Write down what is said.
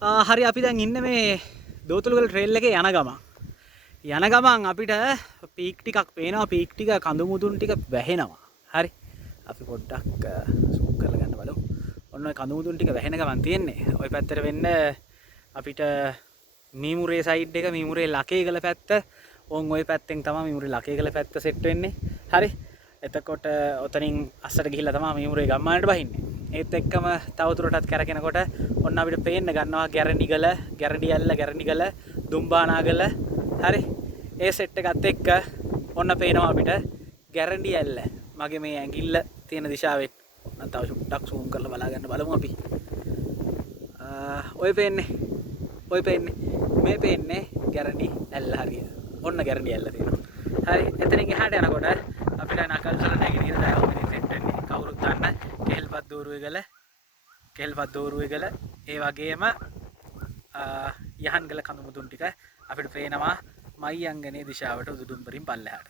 හරි අපි දැන් ඉන්නේ මේ දෝතුළුගල ට්‍රේල් එකේ යන ගමන් අපිට පීක් ටිකක් පේනවා. පීක් ටික කඳු මුදුන් ටික වැහෙනවා. හරි. අපි පොඩ්ඩක් සූම් කරලා ගන්න බලමු. ඔන්න ඔය කඳු මුදුන් ටික වැහෙන ගමන් තියෙන්නේ. ওই පැත්තට වෙන්න අපිට මීමුරේ සයිඩ් එක මීමුරේ ලකේගල පැත්ත. ඕන් ওই පැත්තෙන් තමයි මීමුරේ ලකේගල පැත්ත සෙට් වෙන්නේ. හරි. එතකොට ඔතනින් අස්සට ගිහිල්ලා තමයි මීමුරේ ගම්මානට බහින්නේ. ඒත් එක්කම තවදුරටත් කැරකෙනකොට ඔන්න අපිට පේන්න ගන්නවා ගැරණිගල, ගැරණිගල, දුම්බානාගල. හරි. ඒ සෙට් එකත් එක්ක ඔන්න පේනවා අපිට ගැරණියල්ල. මගේ මේ ඇඟිල්ල තියෙන දිශාවෙන්. ඔන්න තව ෂුට්ටක් සූම් කරලා බලා ගන්න බලමු අපි. ඔය පේන්නේ. මේ පේන්නේ ගැරණි ඇල්ල හරිය. ඔන්න ගැරණි ඇල්ල තියෙනවා. හරි. එතනින් එහාට යනකොට අපිට නකල්සල නැගිටින දයෝමනේ සෙට් වෙන්නේ. කවුරුත් දන්න කෙල්පත් දෝරුවේගල ඒ වගේම යහන්ගල කඳු මුදුන් ටික අපිට පේනවා මයංගනේ දිශාවට උදුදුම්බරින් පල්ලෙහාට.